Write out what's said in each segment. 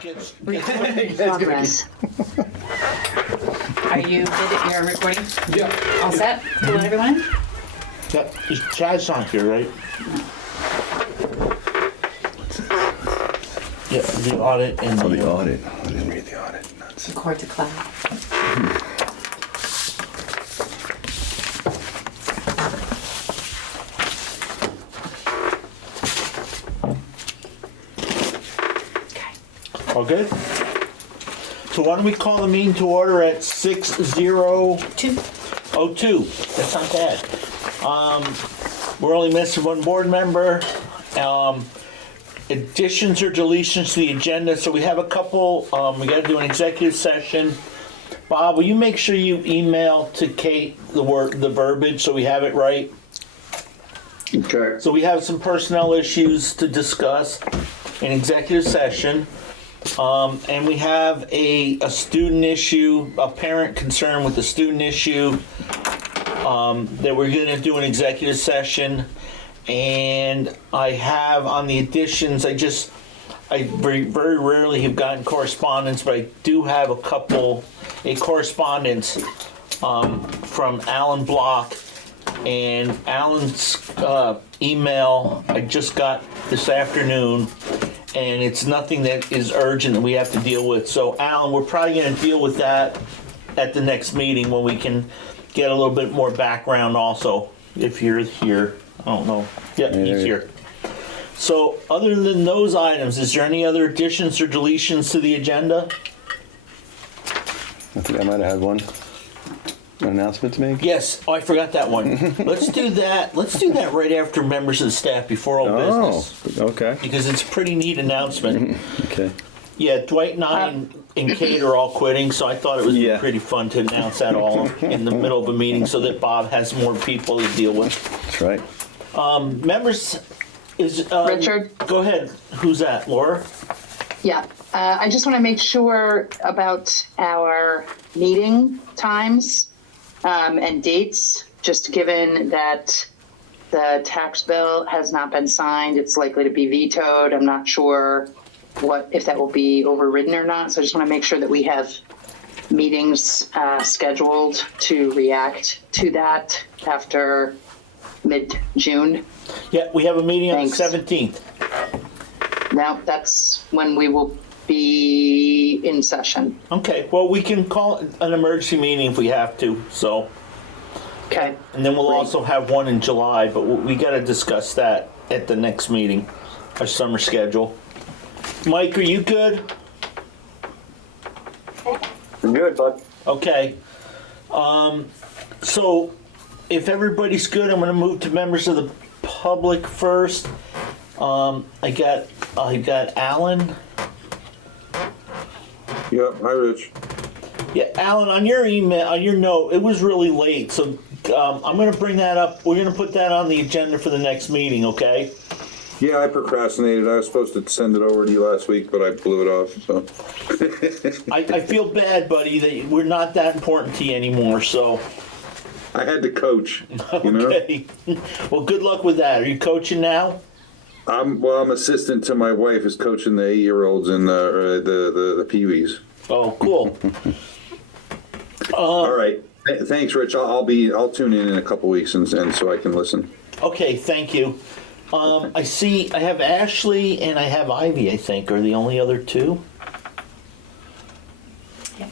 gets Recording in progress. Are you, you're recording? yeah. All set? To let everyone in? Yeah, Chad's not here, right? Yeah, the audit and Oh, the audit. I didn't read the audit. Nuts. Record to cloud. Okay. All good? So why don't we call the meeting to order at 6:02? 2. That's not bad. We're only missing one board member. Additions or deletions to the agenda. So we have a couple. We got to do an executive session. Bob, will you make sure you email to Kate the verbiage so we have it right? Okay. So we have some personnel issues to discuss in executive session. And we have a student issue, a parent concern with the student issue that we're going to do an executive session. And I have on the additions, I very, very rarely have gotten correspondence, but I do have a correspondence from Alan Block. And Alan's email I just got this afternoon, and it's nothing that is urgent that we have to deal with. So Alan, we're probably going to deal with that at the next meeting when we can get a little bit more background also, if you're here. I don't know. Yeah, he's here. So other than those items, is there any other additions or deletions to the agenda? I think I might have had one. An announcement to make? Yes. Oh, I forgot that one. Let's do that. Let's do that right after members of the staff before old business. Okay. Because it's a pretty neat announcement. Okay. Yeah, Dwight and I and Kate are all quitting, so I thought it was pretty fun to announce that all in the middle of a meeting so that Bob has more people to deal with. That's right. Members, is Richard? Go ahead. Who's that, Laura? Yeah, I just want to make sure about our meeting times and dates, just given that the tax bill has not been signed, it's likely to be vetoed. I'm not sure if that will be overridden or not. So I just want to make sure that we have meetings scheduled to react to that after mid-June. Yeah, we have a meeting Thanks. on the 17th. Now, that's when we will be in session. Okay, well, we can call it an emergency meeting if we have to, so. Okay. And then we'll Great. also have one in July, but we got to discuss that at the next meeting, our summer schedule. Mike, are you good? I'm good, bud. Okay. So if everybody's good, I'm going to move to members of the public first. I got Alan. Yep. Hi, Rich. Yeah, Alan, on your email, on your note, it was really late, so I'm going to bring that up. We're going to put that on the agenda for the next meeting, okay? Yeah, I procrastinated. I was supposed to send it over to you last week, but I blew it off. So. I feel bad, buddy, that we're not that important to you anymore, so. I had to coach. You know. Okay. Well, good luck with that. Are you coaching now? I'm assistant to my wife is coaching the 8-year-olds in the peewees. Oh, cool. All right. Thanks, Rich. I'll tune in a couple weeks and so I can listen. Okay, thank you. I see I have Ashley and I have Ivy, I think, are the only other two. Yep.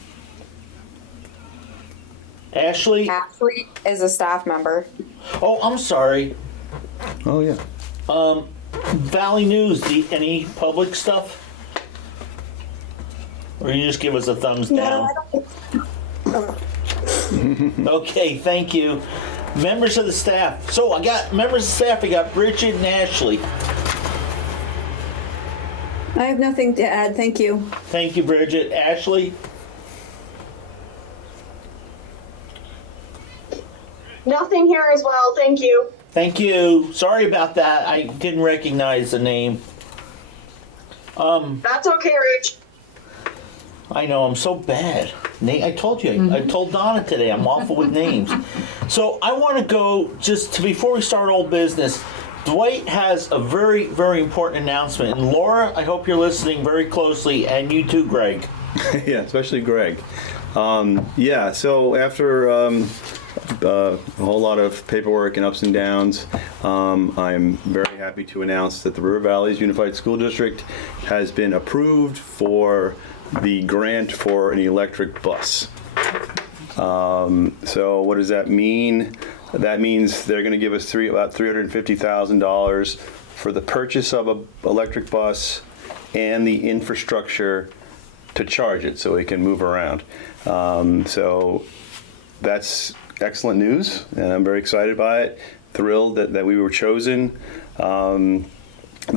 Ashley? Ashley is a staff member. Oh, I'm sorry. Oh, yeah. Valley News, any public stuff? Or you just give us a thumbs down? Okay, thank you. Members of the staff. So I got members of the staff. I got Bridget and Ashley. I have nothing to add, thank you. Thank you, Bridget. Ashley? Nothing here as well, thank you. Thank you. Sorry about that. I didn't recognize the name. That's okay, Rich. I know, I'm so bad. I told you, I told Donna today, I'm awful with names. So I want to go, before we start old business, Dwight has a very, very important announcement. And Laura, I hope you're listening very closely, and you too, Greg. Yeah, especially Greg. Yeah, so after a whole lot of paperwork and ups and downs, I'm very happy to announce that the River Valleys Unified School District has been approved for the grant for an electric bus. So what does that mean? That means they're going to give us about $350,000 for the purchase of an electric bus and the infrastructure to charge it so it can move around. So that's excellent news, and I'm very excited by it. Thrilled that we were chosen. The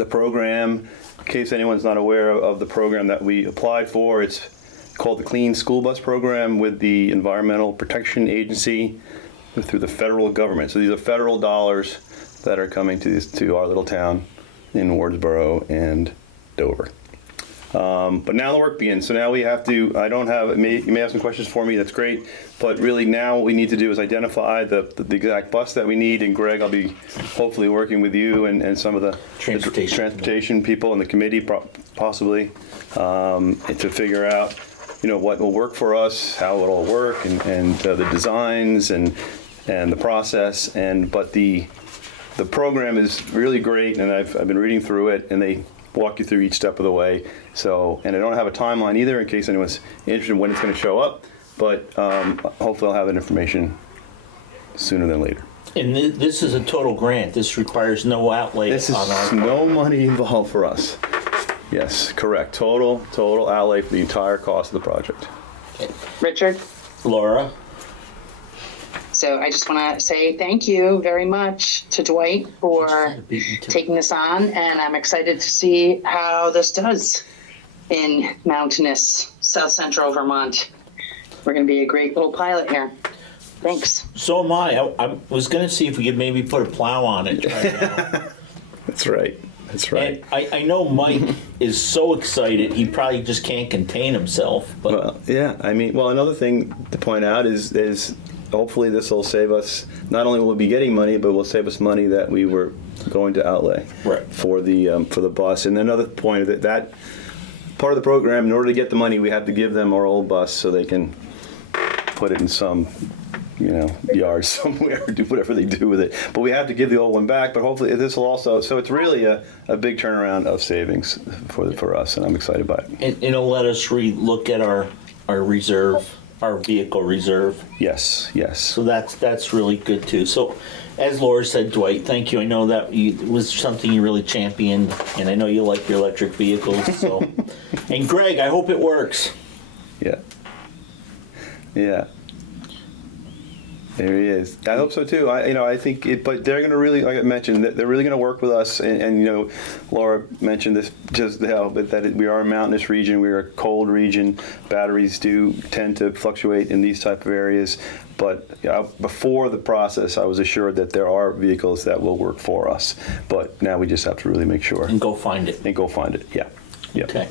program, in case anyone's not aware of the program that we applied for, it's called the Clean School Bus Program with the Environmental Protection Agency through the federal government. So these are federal dollars that are coming to our little town in Wardsboro and Dover. But now the work begins. So now we have to, you may have some questions for me, that's great. But really now what we need to do is identify the exact bus that we need. And Greg, I'll be hopefully working with you and some of the transportation people in the committee possibly to figure out, what will work for us, how it'll all work, and the designs and the process. But the program is really great, and I've been reading through it, and they walk you through each step of the way. So, and I don't have a timeline either in case anyone's interested in when it's going to show up, but hopefully I'll have that information sooner than later. And this is a total grant. This requires no outlay This is on our no money involved for us. Yes, correct. Total outlay for the entire cost of the project. Richard? Laura. So I just want to say thank you very much to Dwight for taking this on, and I'm excited to see how this does in mountainous South Central Vermont. We're going to be a great little pilot here. Thanks. So am I. I was going to see if we could maybe put a plow on it right now. That's right. And I know Mike is so excited, he probably just can't contain himself. But Well, yeah. Another thing to point out is hopefully this will save us, not only will we be getting money, but will save us money that we were going to outlay for the bus. And another point of that part of the program, in order to get the money, we have to give them our old bus so they can put it in some yard somewhere, do whatever they do with it. But we have to give the old one back, but hopefully this will also, so it's really a big turnaround of savings for us, and I'm excited by it. and it'll let us re-look at our reserve, our vehicle reserve. Yes. So that's really good too. So as Laura said, Dwight, thank you. I know that it was something you really championed, and I know you like your electric vehicles. So, and Greg, I hope it works. Yeah. There he is. I hope so too. I think it, but they're going to really, like I mentioned, they're really going to work with us. And Laura mentioned this just now, but we are a mountainous region. We're a cold region. Batteries do tend to fluctuate in these type of areas. But before the process, I was assured that there are vehicles that will work for us. But now we just have to really make sure. And go find it. Yeah. Okay.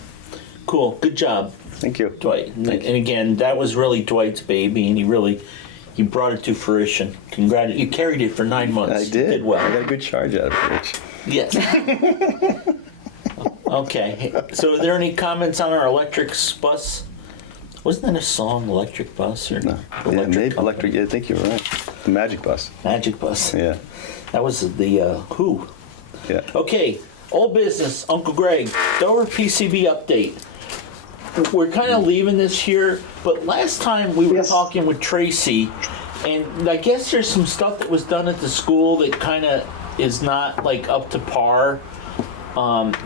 Cool. Good job. Thank you. Dwight. And again, that was really Dwight's baby, and he brought it to fruition. You carried it for 9 months. I did. You did well. I got a good charge out of it, Rich. Yes. Okay. So are there any comments on our electric bus? Wasn't that a song, Electric Bus? Or No. Electric Company? Electric. I think you're right. The Magic Bus. Magic Bus. Yeah. That was the Who. Yeah. Okay. Old business. Uncle Greg. Dover PCB update. We're kind of leaving this here, but last time we were talking with Tracy, and I guess there's some stuff that was done at the school that kind of is not up to par.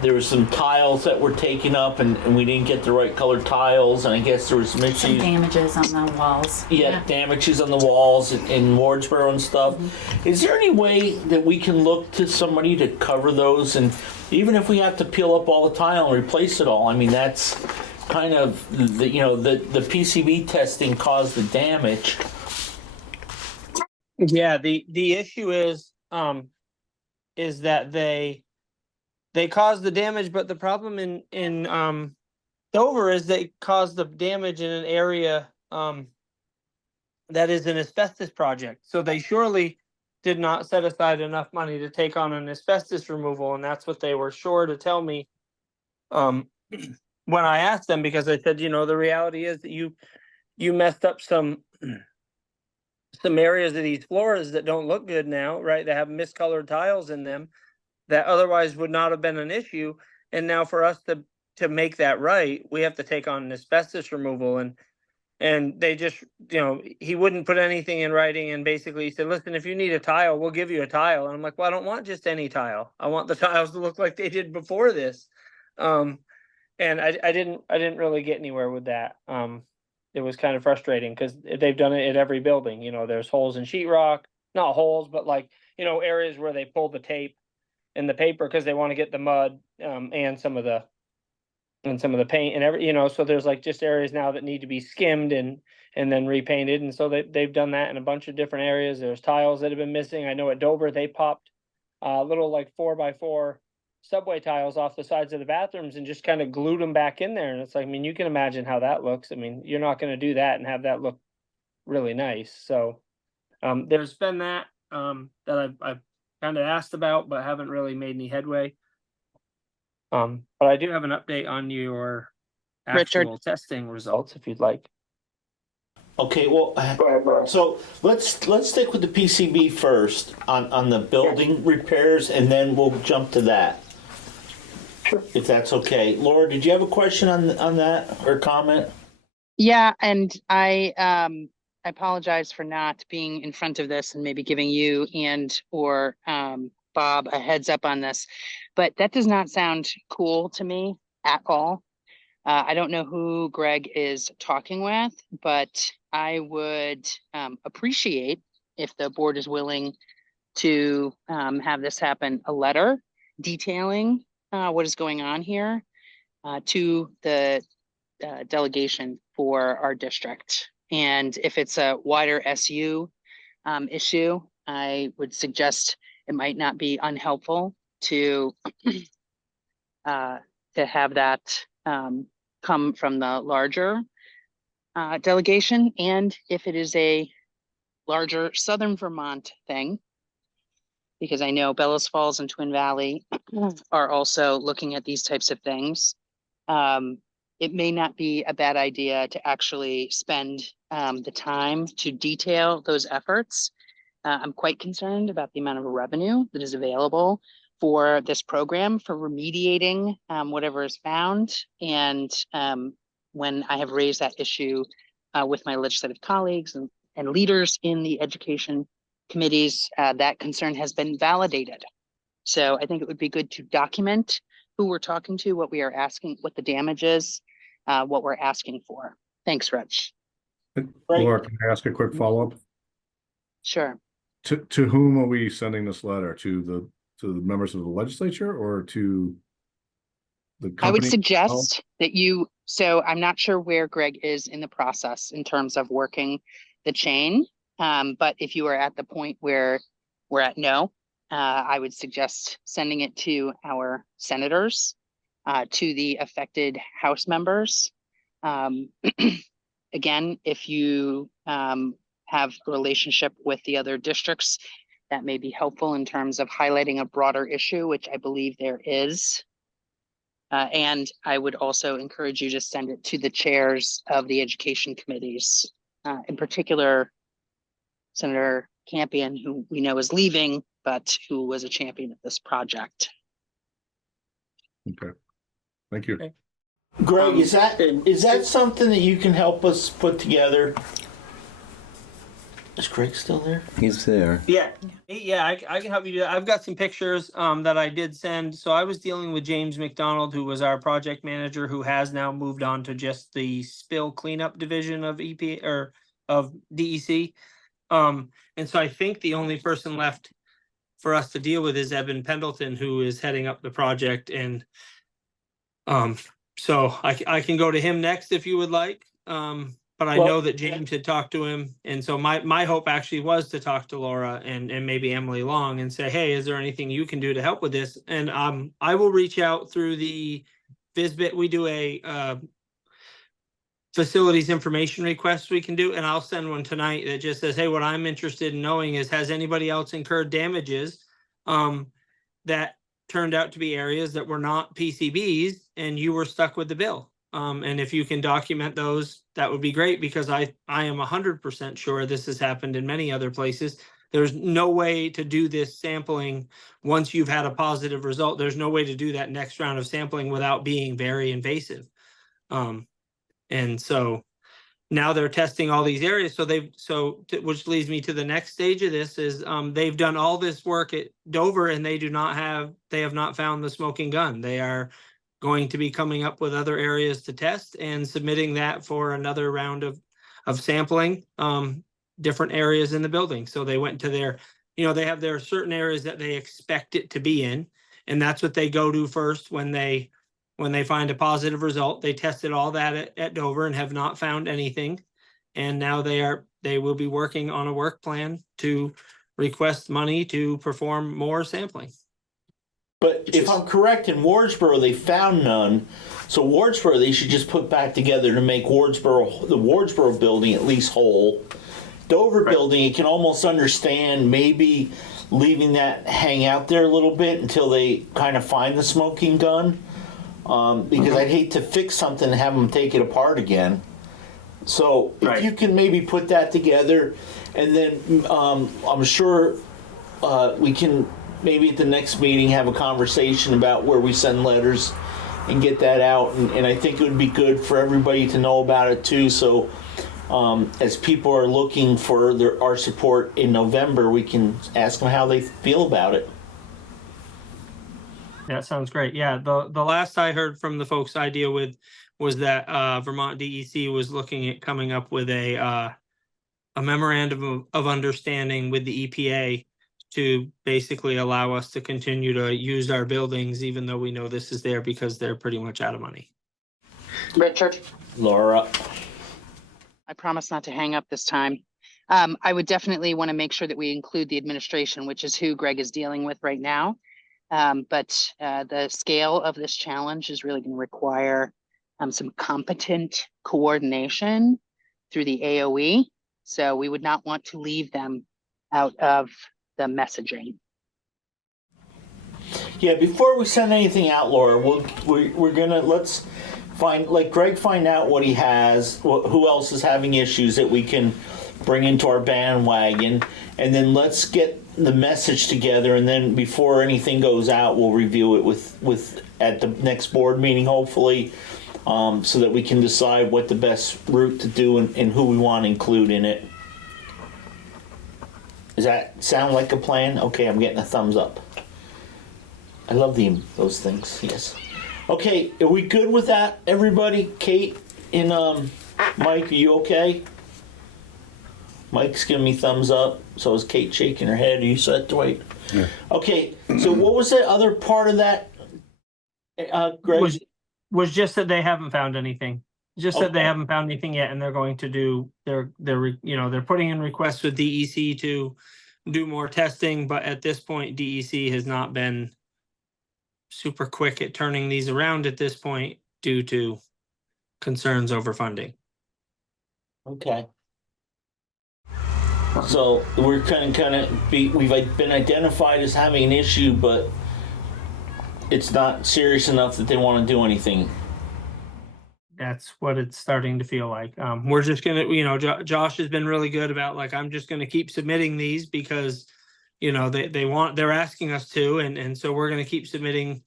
There was some tiles that were taken up, and we didn't get the right color tiles, and I guess there was some issues. Some damages on the walls. Yeah, damages on the walls in Wardsboro and stuff. Mm-hmm. Is there any way that we can look to somebody to cover those, and even if we have to peel up all the tile and replace it all? I mean, that's kind of the PCB testing caused the damage. Yeah, the issue is that they caused the damage, but the problem in Dover is they caused the damage in an area that is an asbestos project. So they surely did not set aside enough money to take on an asbestos removal, and that's what they were sure to tell me. When I asked them, because I said, the reality is that you messed up some areas of these floors that don't look good now, right? They have miscolored tiles in them that otherwise would not have been an issue. And now for us to make that right, we have to take on an asbestos removal. And they just, he wouldn't put anything in writing, and basically he said, listen, if you need a tile, we'll give you a tile. And I'm like, well, I don't want just any tile. I want the tiles to look like they did before this. And I didn't really get anywhere with that. It was kind of frustrating because they've done it at every building. There's holes in sheetrock, not holes, but like, areas where they pull the tape and the paper because they want to get the mud and some of the paint and so there's like just areas now that need to be skimmed and then repainted. And so they've done that in a bunch of different areas. There's tiles that have been missing. I know at Dover, they popped little like 4x4 subway tiles off the sides of the bathrooms and just kind of glued them back in there. And it's like, you can imagine how that looks. You're not going to do that and have that look really nice. So there's been that that I've kind of asked about, but haven't really made any headway. But I do have an update on your actual testing results if you'd like. Okay, well, so let's stick with the PCB first on the building repairs, and then we'll jump to that. Sure. If that's okay. Laura, did you have a question on that or comment? Yeah, and I apologize for not being in front of this and maybe giving you or Bob a heads up on this, but that does not sound cool to me at all. I don't know who Greg is talking with, but I would appreciate if the board is willing to have this happen, a letter detailing what is going on here to the delegation for our district. And if it's a wider SU issue, I would suggest it might not be unhelpful to have that come from the larger delegation. And if it is a larger Southern Vermont thing, because I know Bellows Falls and Twin Valley are also looking at these types of things, it may not be a bad idea to actually spend the time to detail those efforts. I'm quite concerned about the amount of revenue that is available for this program for remediating whatever is found. And when I have raised that issue with my legislative colleagues and leaders in the education committees, that concern has been validated. So I think it would be good to document who we're talking to, what we are asking, what the damage is, what we're asking for. Thanks, Rich. Laura, can I ask a quick follow-up? Sure. To whom are we sending this letter? To the members of the legislature or to the company? I would suggest that so I'm not sure where Greg is in the process in terms of working the chain. But if you are at the point where we're at no, I would suggest sending it to our senators, to the affected House members. Again, if you have a relationship with the other districts, that may be helpful in terms of highlighting a broader issue, which I believe there is. And I would also encourage you to send it to the chairs of the education committees, in particular, Senator Campion, who we know is leaving, but who was a champion of this project. Okay, thank you. Okay. Greg, is that something that you can help us put together? Is Greg still there? He's there. Yeah, I can help you do that. I've got some pictures that I did send. So I was dealing with James McDonald, who was our project manager, who has now moved on to just the spill cleanup division of EP or of DEC. And so I think the only person left for us to deal with is Evan Pendleton, who is heading up the project. And so I can go to him next if you would like. But I know that James had talked to him. And so my hope actually was to talk to Laura and maybe Emily Long and say, hey, is there anything you can do to help with this? And I will reach out through the VisBit. We do facilities information requests we can do, and I'll send one tonight that just says, hey, what I'm interested in knowing is, has anybody else incurred damages that turned out to be areas that were not PCBs and you were stuck with the bill? And if you can document those, that would be great, because I am 100% sure this has happened in many other places. There's no way to do this sampling once you've had a positive result. There's no way to do that next round of sampling without being very invasive. And so now they're testing all these areas. Which leads me to the next stage of this is they've done all this work at Dover and they have not found the smoking gun. They are going to be coming up with other areas to test and submitting that for another round of sampling, different areas in the building. So they went to their, they have their certain areas that they expect it to be in, and that's what they go to first when they find a positive result. They tested all that at Dover and have not found anything. And now they will be working on a work plan to request money to perform more sampling. But if I'm correct, in Wardsboro, they found none. So Wardsboro, they should just put back together to make the Wardsboro building at least whole. Dover building, you can almost understand maybe leaving that hang out there a little bit until they kind of find the smoking gun. Because I'd hate to fix something and have them take it apart again. So if you can maybe put that together, and then I'm sure we can maybe at the next meeting have a conversation about where we send letters and get that out. And I think it would be good for everybody to know about it too. So as people are looking for our support in November, we can ask them how they feel about it. That sounds great. Yeah, the last I heard from the folks I deal with was that Vermont DEC was looking at coming up with a memorandum of understanding with the EPA to basically allow us to continue to use our buildings, even though we know this is there, because they're pretty much out of money. Richard? Laura? I promise not to hang up this time. I would definitely want to make sure that we include the administration, which is who Greg is dealing with right now. But the scale of this challenge is really going to require some competent coordination through the AOE. So we would not want to leave them out of the messaging. Yeah, before we send anything out, Laura, let's let Greg find out what he has, who else is having issues that we can bring into our bandwagon, and then let's get the message together, and then before anything goes out, we'll review it with at the next board meeting, hopefully, so that we can decide what the best route to do and who we want to include in it. Does that sound like a plan? Okay, I'm getting a thumbs up. I love those things. Yes. Okay, are we good with that, everybody? Kate and Mike, are you okay? Mike's giving me thumbs up. So is Kate shaking her head. Are you set, Dwight? Yeah. Okay, so what was the other part of that, Greg? Was just that they haven't found anything. Just that they haven't found anything yet, and they're going to do. They're putting in requests with DEC to do more testing, but at this point, DEC has not been super quick at turning these around at this point due to concerns over funding. Okay. So we're we've been identified as having an issue, but it's not serious enough that they want to do anything. That's what it's starting to feel like. We're just gonna, Josh has been really good about I'm just gonna keep submitting these because, they're asking us to, and so we're gonna keep submitting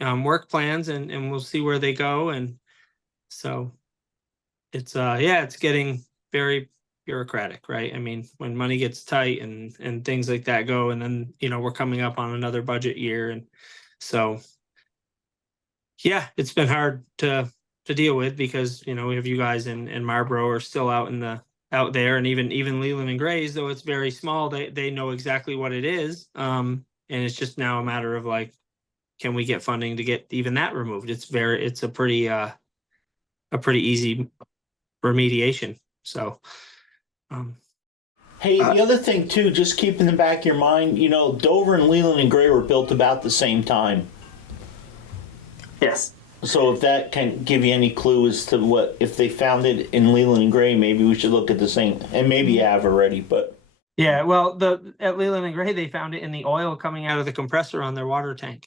work plans, and we'll see where they go. And so it's it's getting very bureaucratic, right? I mean, when money gets tight and things like that go, and then we're coming up on another budget year, and so it's been hard to deal with because we have you guys in Marlboro are still out there, and even Leland and Grays, though it's very small, they know exactly what it is, and it's just now a matter of can we get funding to get even that removed? It's a pretty easy remediation. So hey, the other thing too, just keep in the back of your mind, Dover and Leland and Gray were built about the same time. yes. So if that can give you any clue as to what, if they found it in Leland and Gray, maybe we should look at the same, and maybe you have already, but. Yeah, well, at Leland and Gray, they found it in the oil coming out of the compressor on their water tank.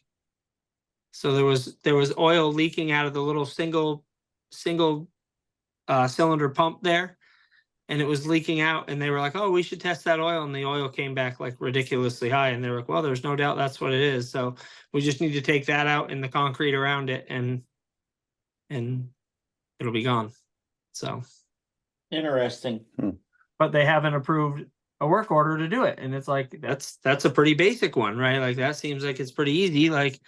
So there was oil leaking out of the little single cylinder pump there, and it was leaking out, and they were like, oh, we should test that oil, and the oil came back like ridiculously high, and they were like, well, there's no doubt that's what it is. So we just need to take that out and the concrete around it, and it'll be gone. So Interesting. but they haven't approved a work order to do it, and it's like that's a pretty basic one, right? Like that seems like it's pretty easy. Like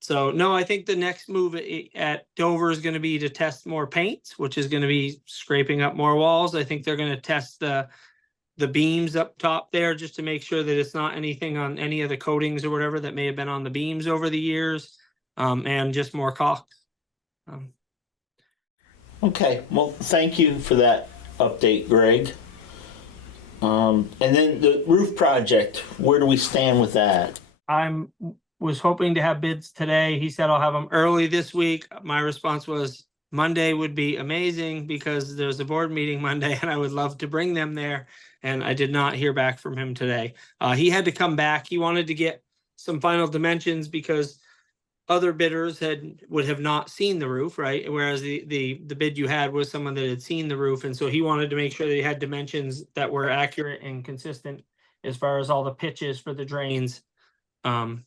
so no, I think the next move at Dover is going to be to test more paints, which is going to be scraping up more walls. I think they're going to test the beams up top there just to make sure that it's not anything on any of the coatings or whatever that may have been on the beams over the years, and just more caulks. Okay, well, thank you for that update, Greg. And then the roof project, where do we stand with that? Was hoping to have bids today. He said I'll have them early this week. My response was Monday would be amazing because there's a board meeting Monday and I would love to bring them there. And I did not hear back from him today. He had to come back. He wanted to get some final dimensions because other bidders would have not seen the roof, right? Whereas the bid you had was someone that had seen the roof. And so he wanted to make sure that he had dimensions that were accurate and consistent as far as all the pitches for the drains.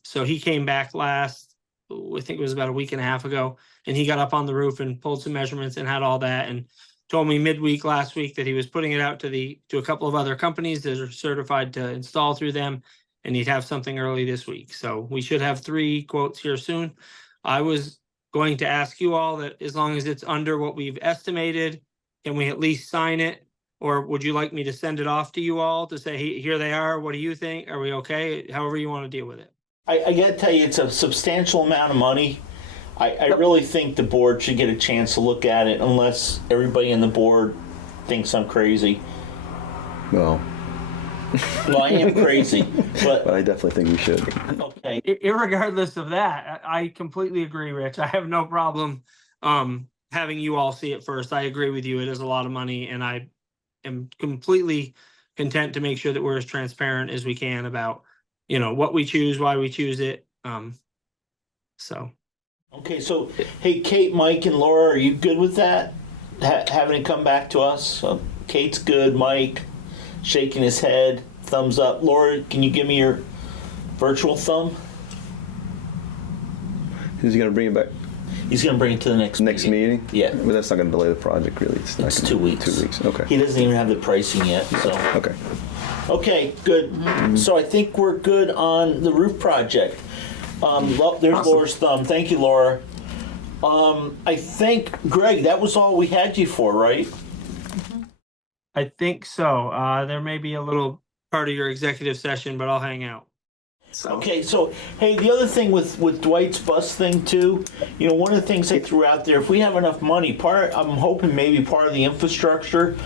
So he came back I think it was about a week and a half ago, and he got up on the roof and pulled some measurements and had all that, and told me midweek last week that he was putting it out to a couple of other companies that are certified to install through them, and he'd have something early this week. So we should have 3 quotes here soon. I was going to ask you all that as long as it's under what we've estimated, can we at least sign it? Or would you like me to send it off to you all to say, hey, here they are, what do you think? Are we okay? However you want to deal with it. I got to tell you, it's a substantial amount of money. I really think the board should get a chance to look at it unless everybody in the board thinks I'm crazy. Well, I am crazy, but I definitely think we should. Okay. Irregardless of that, I completely agree, Rich. I have no problem having you all see it first. I agree with you. It is a lot of money, and I am completely content to make sure that we're as transparent as we can about, what we choose, why we choose it. Okay, so, hey, Kate, Mike, and Laura, are you good with that? Having it come back to us? Kate's good, Mike shaking his head, thumbs up. Laura, can you give me your virtual thumb? Who's he going to bring it back? He's going to bring it to the next meeting? Yeah. But that's not going to delay the project, really. It's 2 weeks. 2 weeks, okay. He doesn't even have the pricing yet, so. Okay. Okay, good. So I think we're good on the roof project. There's awesome. Laura's thumb. Thank you, Laura. I think, Greg, that was all we had you for, right? I think so. There may be a little part of your executive session, but I'll hang out. So. Okay, so, hey, the other thing with Dwight's bus thing, too, one of the things they threw out there, if we have enough money, I'm hoping maybe part of the infrastructure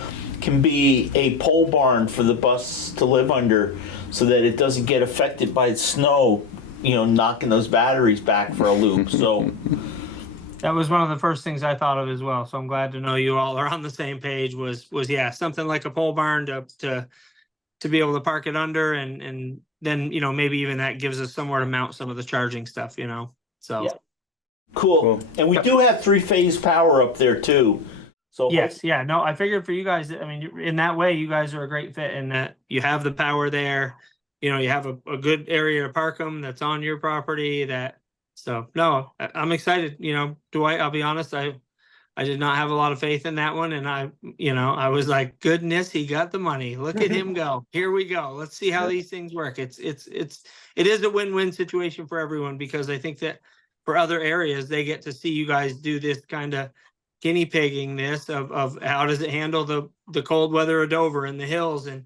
can be a pole barn for the bus to live under so that it doesn't get affected by snow, knocking those batteries back for a loop. So that was one of the first things I thought of as well. So I'm glad to know you all are on the same page. Was yeah, something like a pole barn to be able to park it under, and then maybe even that gives us somewhere to mount some of the charging stuff. So yeah. Cool. And we do have 3-phase power up there too. So yes, yeah, no, I figured for you guys, I mean, in that way, you guys are a great fit in that you have the power there. You have a good area to park them that's on your property. So no, I'm excited. Dwight, I'll be honest, I did not have a lot of faith in that one, and I was like, goodness, he got the money. Look at him go. Here we go. Let's see how these things work. It is a win-win situation for everyone, because I think that for other areas, they get to see you guys do this kind of guinea pigging this of how does it handle the cold weather of Dover and the hills, and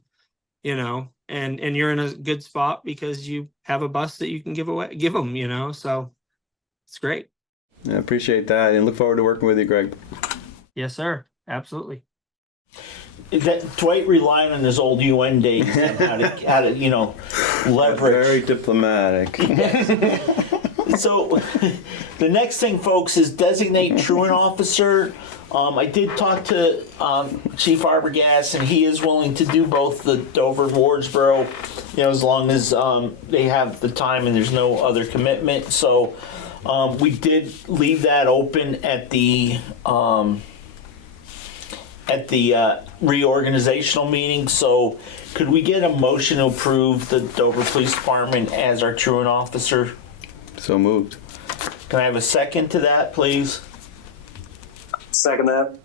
and you're in a good spot because you have a bus that you can give them, so it's great. I appreciate that, and look forward to working with you, Greg. Yes, sir. Absolutely. Is that Dwight relying on his old UN days on how to leverage? Very diplomatic. Yes. So the next thing, folks, is designate truant officer. I did talk to Chief Arbogast, and he is willing to do both the Dover and Wardsboro, as long as they have the time and there's no other commitment. So we did leave that open at the reorganizational meeting. So could we get a motion to approve the Dover Police Department as our truant officer? So moved. Can I have a second to that, please? Second that.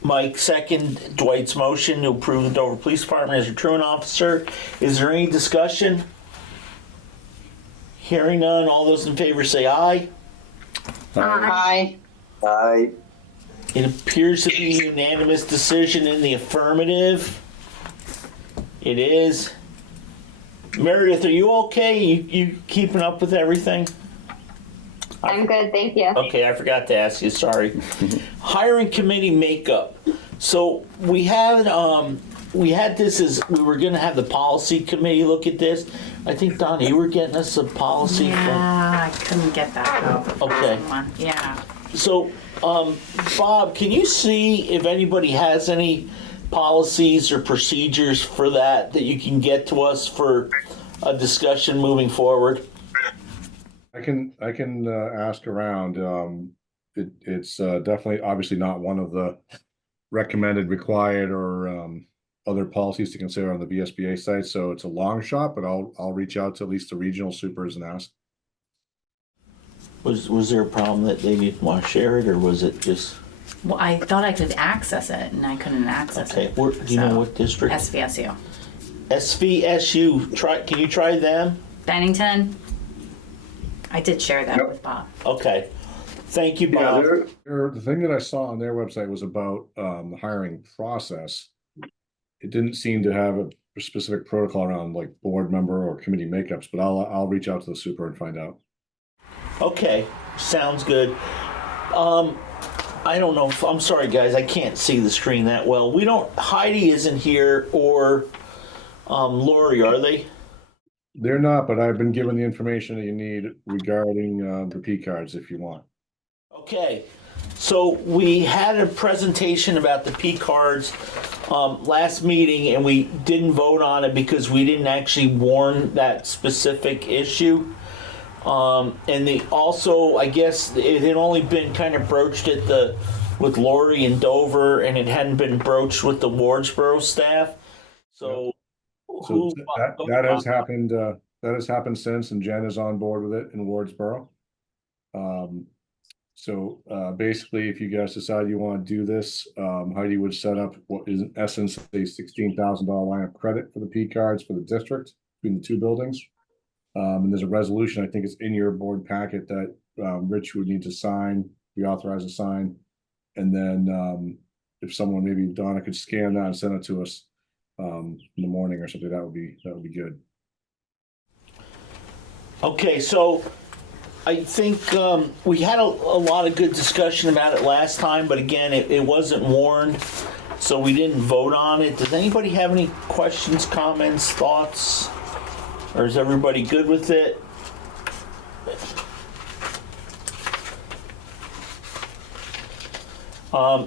Mike, second Dwight's motion to approve the Dover Police Department as a truant officer. Is there any discussion? Hearing none, all those in favor say aye. Aye. Aye. It appears to be a unanimous decision in the affirmative. It is. Meredith, are you okay? You keeping up with everything? I'm good, thank you. Okay, I forgot to ask you, sorry. Hiring committee makeup. So we had this as, we were gonna have the policy committee look at this. I think, Donna, you were getting us a policy from. Yeah, I couldn't get that out. Okay. Yeah. So, Bob, can you see if anybody has any policies or procedures for that you can get to us for a discussion moving forward? I can ask around. It's definitely obviously not one of the recommended, required, or other policies to consider on the VSBA site. So it's a long shot, but I'll reach out to at least the regional supers and ask. Was there a problem that they didn't want to share it, or was it just? Well, I thought I could access it, and I couldn't access Okay, it. do you know what district? SVSU. SVSU. Can you try them? Bennington. I did share that with Bob. Okay. Thank you, Yeah, Bob. the thing that I saw on their website was about the hiring process. It didn't seem to have a specific protocol around like board member or committee makeups, but I'll reach out to the super and find out. Okay, sounds good. I don't know. I'm sorry, guys. I can't see the screen that well. Heidi isn't here, or Lori, are they? They're not, but I've been given the information that you need regarding the P cards if you want. Okay, so we had a presentation about the P cards last meeting, and we didn't vote on it because we didn't actually warn that specific issue. And also, I guess it had only been kind of broached with Lori and Dover, and it hadn't been broached with the Wardsboro staff. So that has happened. That has happened since, and Jen is on board with it in Wardsboro. So basically, if you guys decide you want to do this, Heidi would set up what is in essence a $16,000 line of credit for the P cards for the district between the two buildings. And there's a resolution, I think it's in your board packet, that Rich would need to sign, be authorized to sign. And then if someone, maybe Donna, could scan that and send it to us in the morning or something, that would be good. Okay, so I think we had a lot of good discussion about it last time, but again, it wasn't warned, so we didn't vote on it. Does anybody have any questions, comments, thoughts? Or is everybody good with it?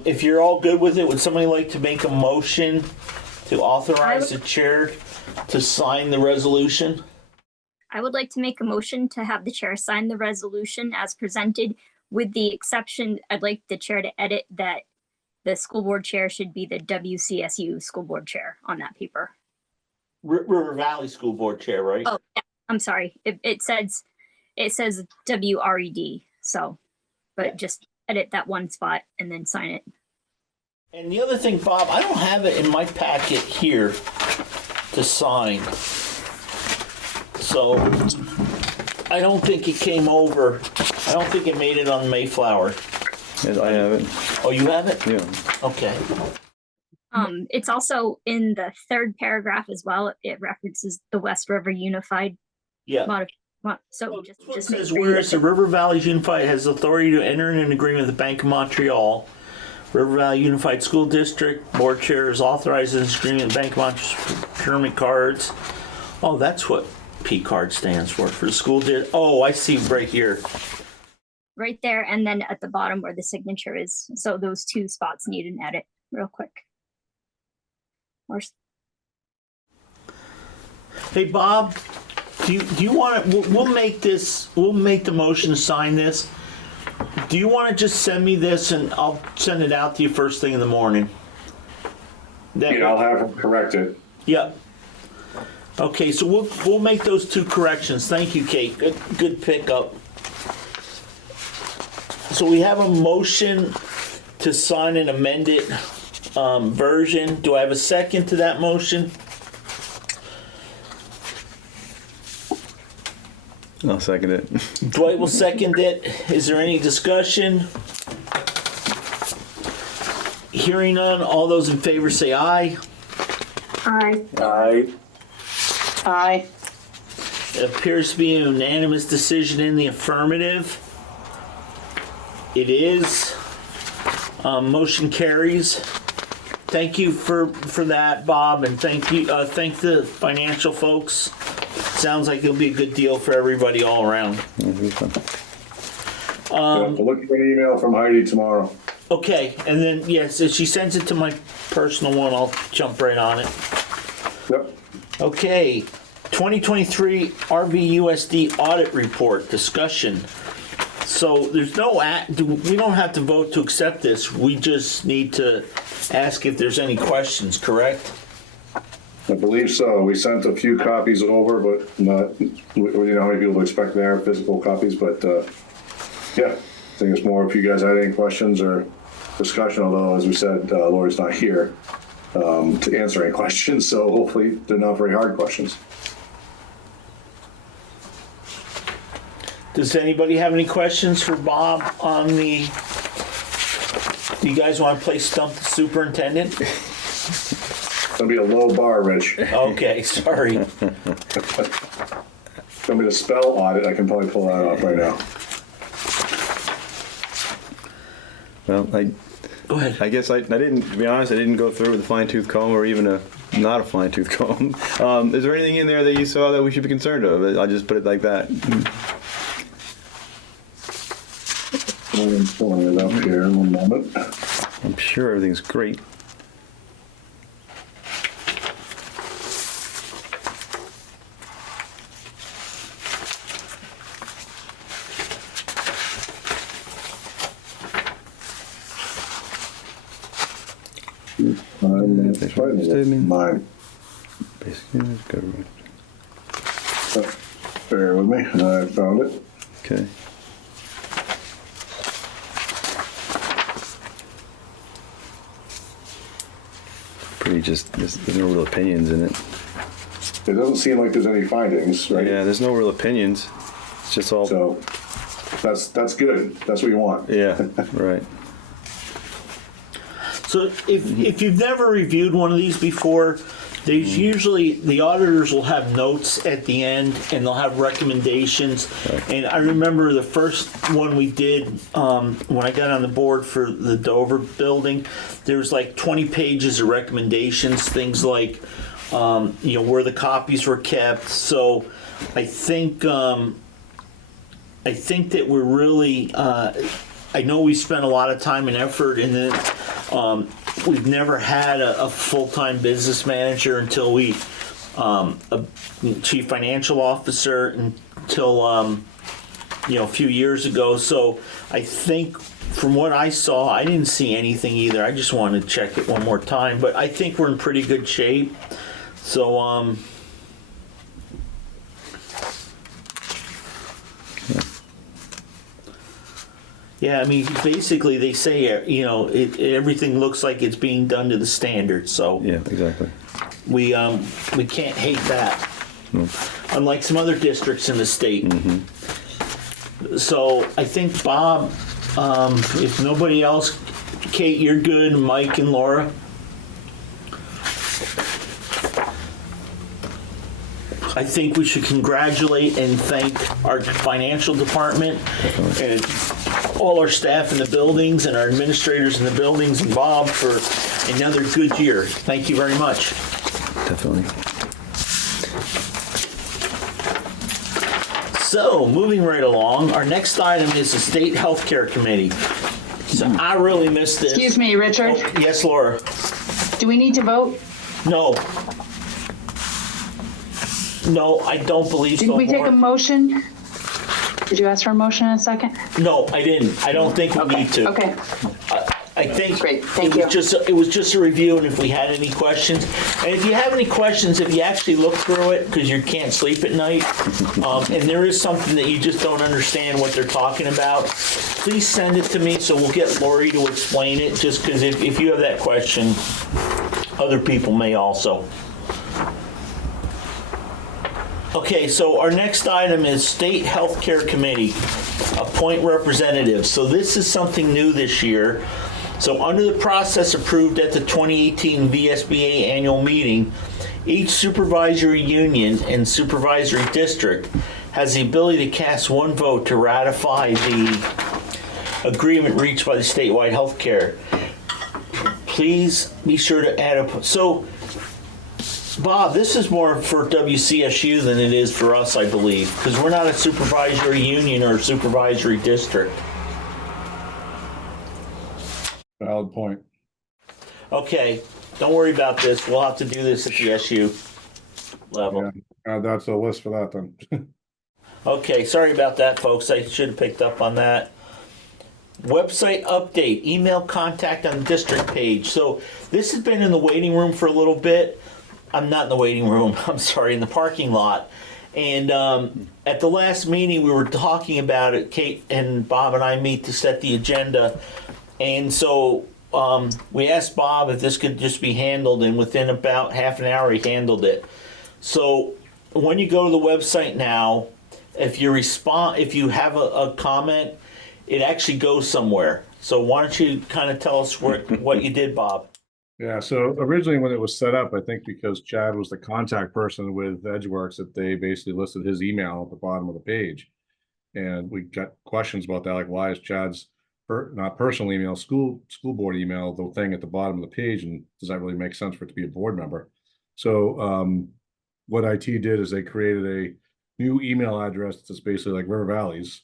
If you're all good with it, would somebody like to make a motion to authorize the chair to sign the resolution? I would like to make a motion to have the chair sign the resolution as presented, with the exception, I'd like the chair to edit that the school board chair should be the WCSU school board chair on that paper. River Valley School Board Chair, right? Oh, yeah, I'm sorry. It says WRED, so, but just edit that one spot and then sign it. And the other thing, Bob, I don't have it in my packet here to sign. So I don't think it came over. I don't think it made it on Mayflower. Yes, I have it. Oh, you have it? Yeah. Okay. It's also in the third paragraph as well. It references the West River Unified. Yeah. So It says, whereas the River Valley Unified has authority to enter in an agreement with the Bank of Montreal, River Valley Unified School District Board Chair is authorized in this agreement with the Bank of Montreal procurement cards. Oh, that's what P card stands for the school did. Oh, I see right here. Right there, and then at the bottom where the signature is. So those two spots need an edit real quick. Or Hey, Bob, do you want to, we'll make the motion to sign this. Do you want to just send me this and I'll send it out to you first thing in the morning? I'll have him correct it. Yep. Okay, so we'll make those two corrections. Thank you, Kate. Good pickup. So we have a motion to sign an amended version. Do I have a second to that motion? I'll second it. Dwight will second it. Is there any discussion? Hearing none, all those in favor say aye. Aye. Aye. Aye. It appears to be a unanimous decision in the affirmative. It is. Motion carries. Thank you for that, Bob, and thank the financial folks. Sounds like it'll be a good deal for everybody all around. It'll be fun. I'll look for an email from Heidi tomorrow. Okay, and then, yes, if she sends it to my personal one, I'll jump right on it. Yep. Okay, 2023 RVUSD audit report discussion. So there's no we don't have to vote to accept this. We just need to ask if there's any questions, correct? I believe so. We sent a few copies over, but not, you know how many people expect their physical copies, but yeah, I think it's more if you guys had any questions or discussion, although as we said, Lori's not here to answer any questions, so hopefully they're not very hard questions. Does anybody have any questions for Bob on the, do you guys want to play Stump the Superintendent? It's gonna be a low bar, Rich. Okay, sorry. It's gonna be the spell audit. I can probably pull that off right now. Well, Go ahead. I guess I didn't, to be honest, I didn't go through with a fine-tooth comb or even not a fine-tooth comb. Is there anything in there that you saw that we should be concerned of? I'll just put it like that. I'm pulling it up here in 1 moment. I'm sure everything's great. Mine. Basically, government. Bear with me. I found it. Okay. Pretty just, there's no real opinions in it. It doesn't seem like there's any findings, right? Yeah, there's no real opinions. It's just all. So that's good. That's what you want. Yeah, right. So if you've never reviewed one of these before, there's usually, the auditors will have notes at the end and they'll have recommendations. Right. And I remember the first one we did when I got on the board for the Dover building, there was like 20 pages of recommendations, things like, where the copies were kept. So I think that we're really, I know we spent a lot of time and effort in it. We've never had a full-time business manager until a chief financial officer until, a few years ago. So I think from what I saw, I didn't see anything either. I just wanted to check it one more time, but I think we're in pretty good shape. So, yeah, I mean, basically they say, everything looks like it's being done to the standard. So Yeah, exactly. we can't hate that. Nope. Unlike some other districts in the state. Mm-hmm. So I think Bob, if nobody else, Kate, you're good, Mike and Laura. I think we should congratulate and thank our financial department and all our staff in the buildings and our administrators in the buildings and Bob for another good year. Thank you very much. Definitely. So, moving right along, our next item is the State Healthcare Committee. So I really missed this. Excuse me, Richard. Oh, yes, Laura. Do we need to vote? No. No, I don't believe so. Did we take Laura. a motion? Did you ask for a motion in a second? No, I didn't. I don't think we need to. Okay. I think Great, thank it you. was just a review, and if we had any questions, and if you have any questions, if you actually look through it, because you can't sleep at night, and there is something that you just don't understand what they're talking about, please send it to me so we'll get Lori to explain it, just because if you have that question, other people may also. Okay, so our next item is State Healthcare Committee, appoint representatives. So this is something new this year. So under the process approved at the 2018 VSBA annual meeting, each supervisory union and supervisory district has the ability to cast one vote to ratify the agreement reached by the statewide healthcare. Please be sure to add a, so Bob, this is more for WCSU than it is for us, I believe, because we're not a supervisory union or a supervisory district. Valid point. Okay, don't worry about this. We'll have to do this at the SU level. Yeah, that's a list for that then. Okay, sorry about that, folks. I should have picked up on that. Website update, email contact on the district page. So this has been in the waiting room for a little bit. I'm not in the waiting room, I'm sorry, in the parking lot. And at the last meeting, we were talking about it. Kate and Bob and I meet to set the agenda. And so we asked Bob if this could just be handled, and within about half an hour, he handled it. So when you go to the website now, if you have a comment, it actually goes somewhere. So why don't you kind of tell us what you did, Bob? Yeah, so originally when it was set up, I think because Chad was the contact person with Edgeworks, that they basically listed his email at the bottom of the page. And we got questions about that, like why is Chad's not personal email, school board email, the thing at the bottom of the page, and does that really make sense for it to be a board member? So what IT did is they created a new email address that's basically like River Valley's,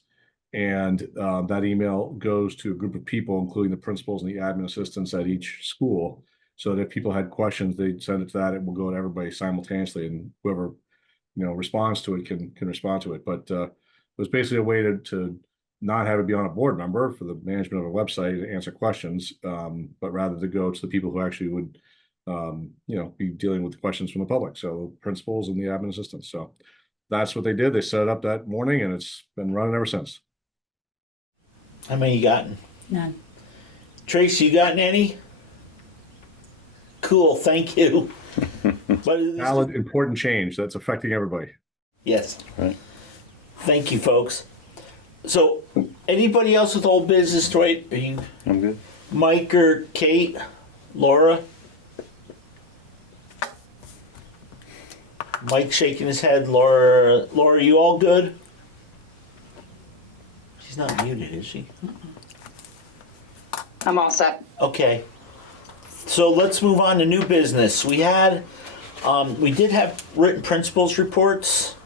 and that email goes to a group of people, including the principals and the admin assistants at each school. So that if people had questions, they'd send it to that. It will go to everybody simultaneously, and whoever responds to it can respond to it. But it was basically a way to not have it be on a board member for the management of a website to answer questions, but rather to go to the people who actually would be dealing with the questions from the public. So principals and the admin assistants. So that's what they did. They set it up that morning, and it's been running ever since. How many you gotten? None. Tracy, you gotten any? Cool, thank you. Valid, important change that's affecting everybody. Yes. Right. Thank you, folks. So, anybody else with old business, Dwight? Are you? I'm good. Mike or Kate? Laura? Mike shaking his head. Laura, you all good? She's not muted, is she? I'm all set. Okay. So let's move on to new business. We did have written principals reports.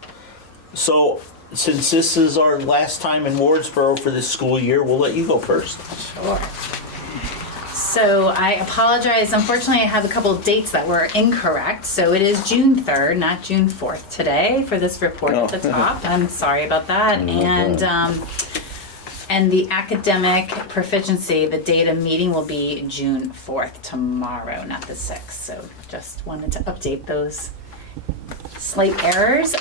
So since this is our last time in Wardsboro for this school year, we'll let you go first. Sure. So I apologize. Unfortunately, I have a couple of dates that were incorrect. So it is June 3rd, not June 4th today for this report at the top. I'm sorry about that. And the academic proficiency, the data meeting will be June 4th, tomorrow, not the 6th. So just wanted to update those slight errors.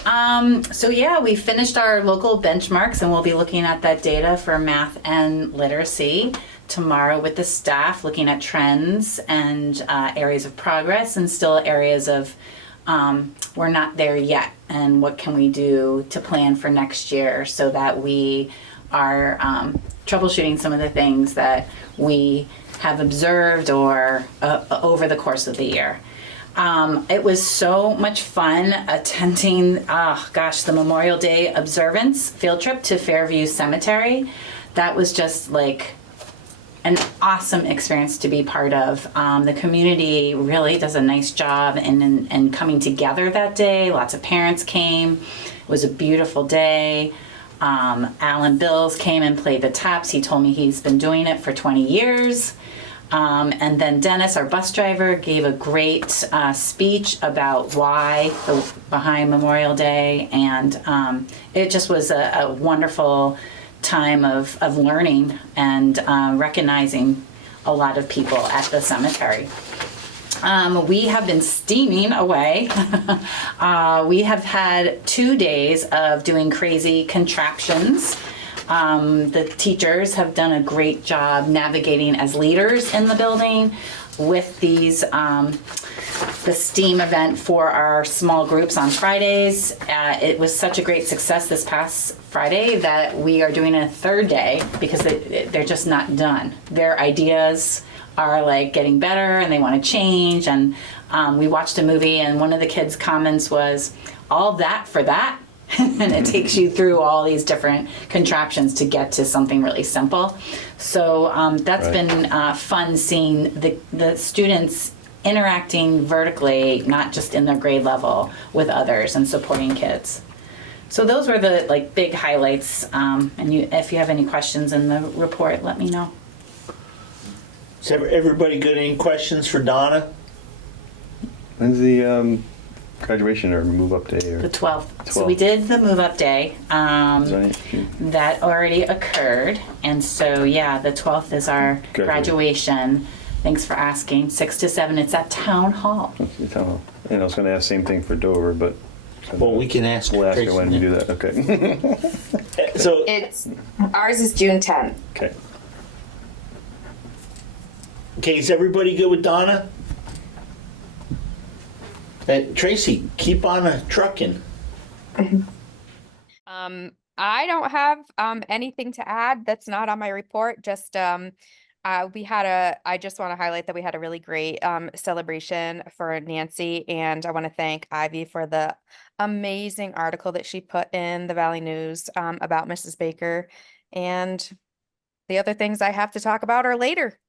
So yeah, we finished our local benchmarks, and we'll be looking at that data for math and literacy tomorrow with the staff, looking at trends and areas of progress, and still areas of we're not there yet, and what can we do to plan for next year so that we are troubleshooting some of the things that we have observed or over the course of the year. It was so much fun attending, the Memorial Day observance field trip to Fairview Cemetery. That was just like an awesome experience to be part of. The community really does a nice job in coming together that day. Lots of parents came. It was a beautiful day. Alan Bills came and played the taps. He told me he's been doing it for 20 years. And then Dennis, our bus driver, gave a great speech about why behind Memorial Day, and it just was a wonderful time of learning and recognizing a lot of people at the cemetery. We have been steaming away. We have had 2 days of doing crazy contraptions. The teachers have done a great job navigating as leaders in the building with these, the STEAM event for our small groups on Fridays. It was such a great success this past Friday that we are doing a third day because they're just not done. Their ideas are like getting better and they want to change. And we watched a movie and one of the kids' comments was, all that for that? And it takes you through all these different contraptions to get to something really simple. So that's been fun seeing the students interacting vertically, not just in their grade level, with others and supporting kids. So those were the big highlights. And if you have any questions in the report, let me know. Has everybody got any questions for Donna? When's the graduation or move up day? Or The 12th. So we did the move up day. That already occurred. And so, yeah, the 12th is our graduation. Thanks for asking. 6 to 7. It's at Town Hall. Town Hall. And I was going to ask same thing for Dover, but. Well, we can ask. We'll ask her when we do that. Okay. So Ours is June 10th. Okay. Okay, is everybody good with Donna? Tracy, keep on trucking. I don't have anything to add that's not on my report. Just I just want to highlight that we had a really great celebration for Nancy, and I want to thank Ivy for the amazing article that she put in the Valley News about Mrs. Baker. And the other things I have to talk about are later.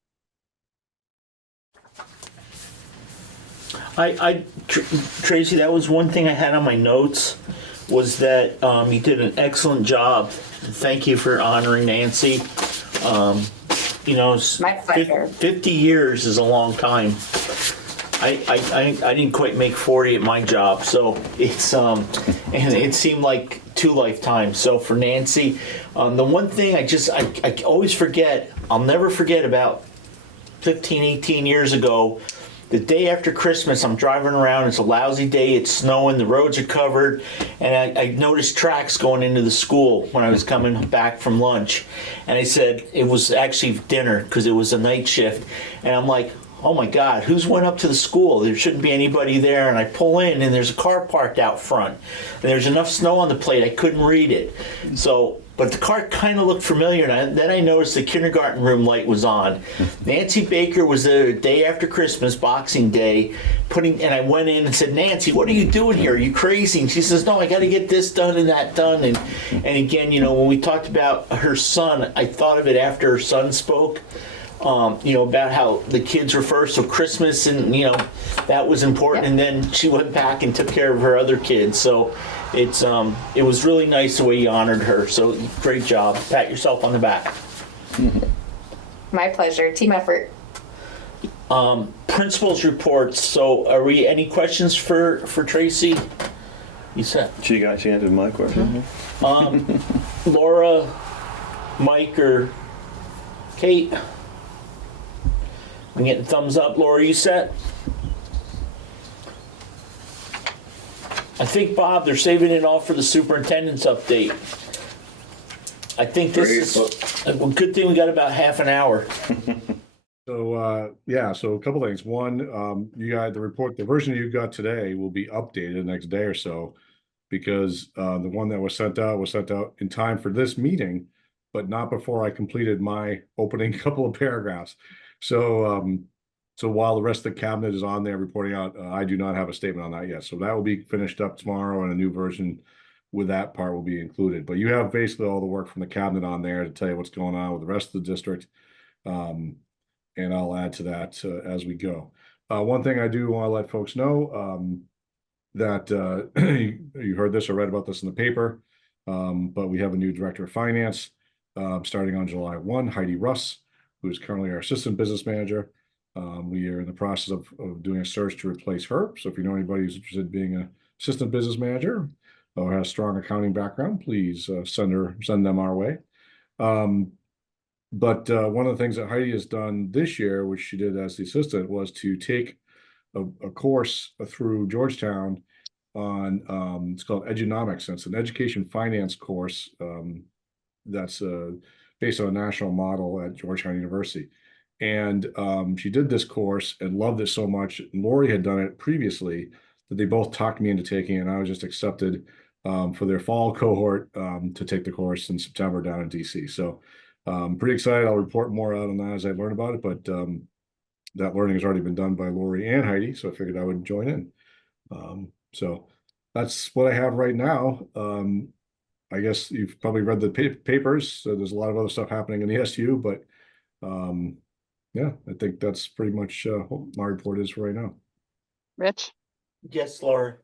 Tracy, that was one thing I had on my notes, was that you did an excellent job. Thank you for honoring Nancy. My pleasure. 50 years is a long time. I didn't quite make 40 at my job, so it's and it seemed like 2 lifetimes. So for Nancy, the one thing I always forget, I'll never forget, about 15, 18 years ago, the day after Christmas, I'm driving around. It's a lousy day. It's snowing. The roads are covered. And I noticed tracks going into the school when I was coming back from lunch. And I said, it was actually dinner because it was a night shift. And I'm like, oh my God, who's went up to the school? There shouldn't be anybody there. And I pull in and there's a car parked out front. And there's enough snow on the plate, I couldn't read it. But the car kind of looked familiar, and then I noticed the kindergarten room light was on. Nancy Baker was there the day after Christmas, Boxing Day, and I went in and said, Nancy, what are you doing here? Are you crazy? And she says, no, I got to get this done and that done. And again, when we talked about her son, I thought of it after her son spoke, about how the kids were first, so Christmas, and, that was important. And then she went back and took care of her other kids. So it was really nice the way you honored her. So great job. Pat yourself on the back. My pleasure. Team effort. Principals reports. So are we, any questions for Tracy? You said she answered my question. Laura, Mike, or Kate? I'm getting thumbs up. Laura, you set? I think, Bob, they're saving it all for the superintendent's update. I think this is a good thing we got about half an hour. So, so a couple things. One, you got the report, the version you got today will be updated the next day or so, because the one that was sent out in time for this meeting, but not before I completed my opening couple of paragraphs. So while the rest of the cabinet is on there reporting out, I do not have a statement on that yet. So that will be finished up tomorrow, and a new version with that part will be included. But you have basically all the work from the cabinet on there to tell you what's going on with the rest of the district. And I'll add to that as we go. One thing I do want to let folks know, that you heard this or read about this in the paper. But we have a new director of finance starting on July 1, Heidi Russ, who is currently our assistant business manager. We are in the process of doing a search to replace her. So if you know anybody who's interested in being an assistant business manager or has a strong accounting background, please send them our way. But one of the things that Heidi has done this year, which she did as the assistant, was to take a course through Georgetown on it's called Edunomics. It's an education finance course that's based on a national model at Georgetown University. And she did this course and loved it so much. Lori had done it previously that they both talked me into taking it, and I was just accepted for their fall cohort to take the course in September down in DC. So pretty excited. I'll report more out on that as I learn about it, but that learning has already been done by Lori and Heidi, so I figured I would join in. So that's what I have right now. I guess you've probably read the papers. So there's a lot of other stuff happening in the SU, but yeah, I think that's pretty much what my report is for right now. Rich? Yes, Laura.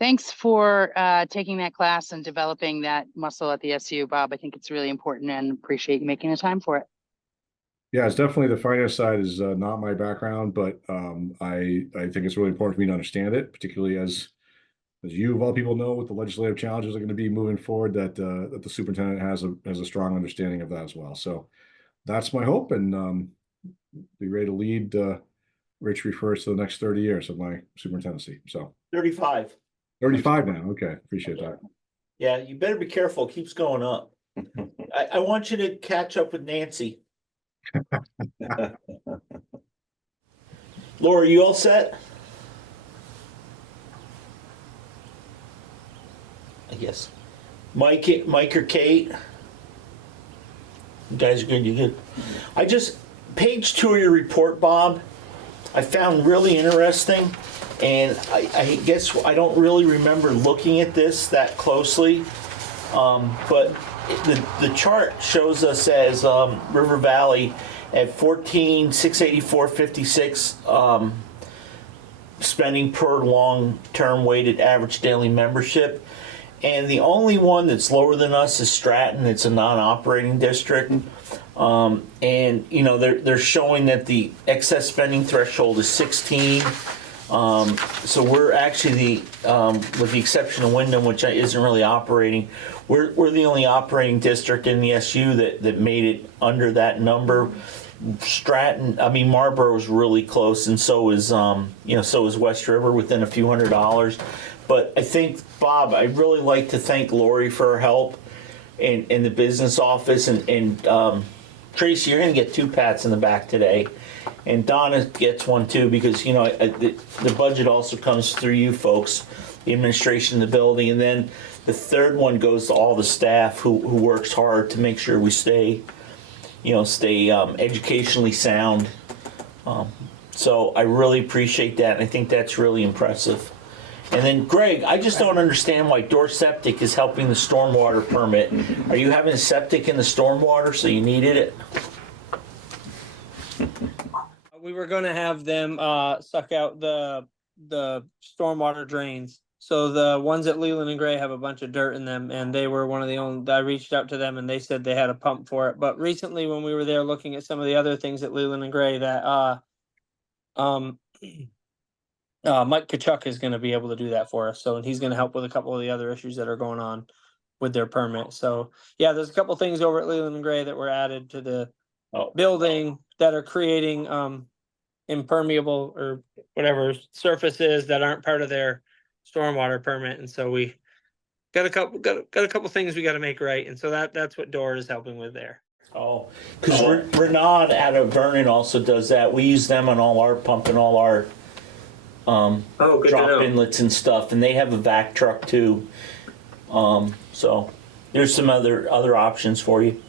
Thanks for taking that class and developing that muscle at the SU, Bob. I think it's really important and appreciate you making the time for it. Yeah, it's definitely the finance side is not my background, but I think it's really important for me to understand it, particularly as you of all people know what the legislative challenges are going to be moving forward, that the superintendent has a strong understanding of that as well. So that's my hope, and be ready to lead. Rich refers to the next 30 years of my superintendency. So 35. 35 now. Okay, appreciate that. Yeah, you better be careful. It keeps going up. I want you to catch up with Nancy. Laura, you all set? I guess. Mike or Kate? You guys are good, you good? Page 2 of your report, Bob, I found really interesting, and I guess I don't really remember looking at this that closely, but the chart shows us as River Valley at 14,684.56 spending per long-term weighted average daily membership. And the only one that's lower than us is Stratton. It's a non-operating district. And you know, they're showing that the excess spending threshold is 16. So we're actually with the exception of Wyndham, which isn't really operating, we're the only operating district in the SU that made it under that number. Marlboro is really close, and so is West River, within a few $100s. But I think, Bob, I'd really like to thank Lori for her help in the business office, and Tracy, you're going to get 2 pats in the back today, and Donna gets one too, because the budget also comes through you folks, the administration of the building, and then the third one goes to all the staff who works hard to make sure we stay educationally sound. So I really appreciate that, and I think that's really impressive. And then, Greg, I just don't understand why Door Septic is helping the stormwater permit. Are you having a septic in the stormwater, so you needed it? We were going to have them suck out the stormwater drains. So the ones at Leland and Gray have a bunch of dirt in them, and they were one of the only. I reached out to them, and they said they had a pump for it. But recently, when we were there looking at some of the other things at Leland and Gray, that Mike Kachuk is going to be able to do that for us. So, and he's going to help with a couple of the other issues that are going on with their permit. So, yeah, there's a couple things over at Leland and Gray that were added to the building that are creating impermeable or whatever surfaces that aren't part of their stormwater permit. And so we got a couple things we got to make right. And so that's what Door is helping with there. Oh, because Renaud out of Vernon also does that. We use them on all our pump and all our drop inlets and stuff, and they have a vac truck too. So there's some other options for you.